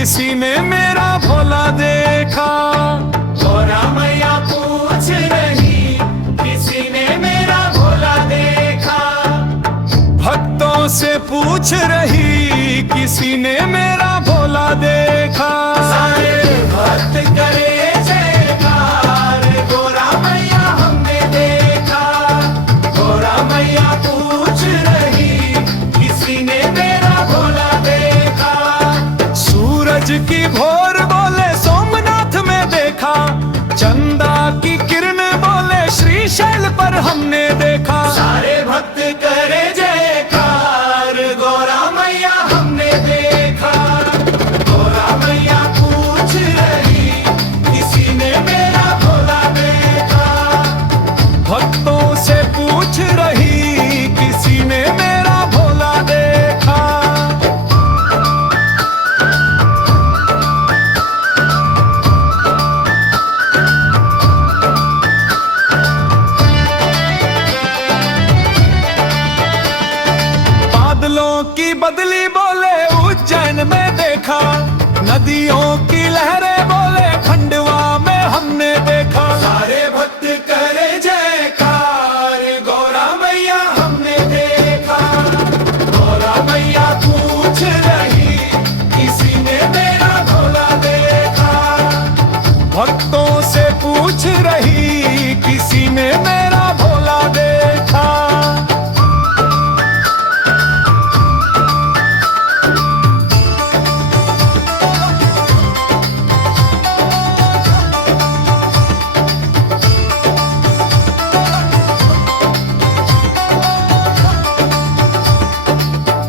किसी ने मेरा भोला देखा। गौरा मैया पूछ रही, किसी ने मेरा भोला देखा। भक्तों से पूछ रही, किसी ने मेरा भोला देखा। सारे भक्त करे जयकार, गौरा मैया हमने देखा। गौरा मैया पूछ रही, किसी ने मेरा भोला देखा। सूरज की भोर बोले सोमनाथ में देखा। चंदा की किरण बोले श्रीशैल पर हमने देखा। सारे भक्त करे जयकार, गौरा मैया हमने देखा। गौरा मैया पूछ रही, किसी ने मेरा भोला देखा। भक्तों से पूछ रही, किसी ने मेरा भोला देखा। बादलों की बदली बोले उज्जैन में देखा। नदियों की लहरें बोले खंडवा में हमने देखा। सारे भक्त करे जयकार, गौरा मैया हमने देखा। गौरा मैया पूछ रही, किसी ने मेरा भोला देखा। भक्तों से पूछ रही, किसी ने मेरा भोला देखा।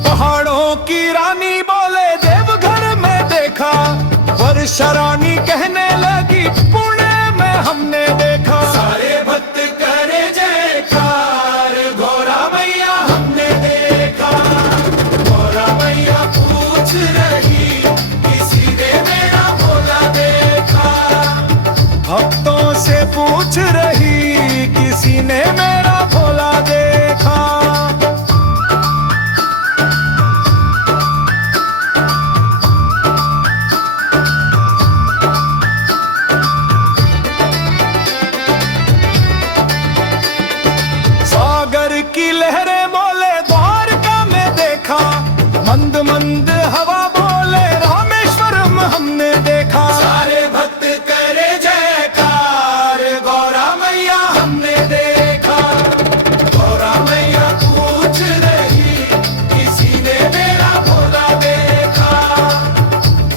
पहाड़ों की रानी बोले देवघर में देखा। वर्षा रानी कहने लगी पुणे में हमने देखा। सारे भक्त करे जयकार, गौरा मैया हमने देखा। गौरा मैया पूछ रही, किसी ने मेरा भोला देखा। भक्तों से पूछ रही, किसी ने मेरा भोला देखा। सागर की लहरें बोले द्वारका में देखा। मंद मंद हवा बोले रामेश्वरम हमने देखा। सारे भक्त करे जयकार, गौरा मैया हमने देखा। गौरा मैया पूछ रही, किसी ने मेरा भोला देखा।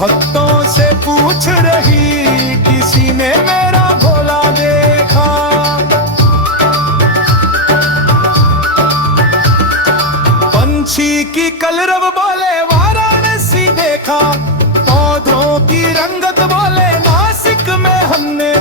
भक्तों से पूछ रही, किसी ने मेरा भोला देखा। पंछी की कलरव बोले वाराणसी देखा। पौधों की रंगत बोले नासिक में हमने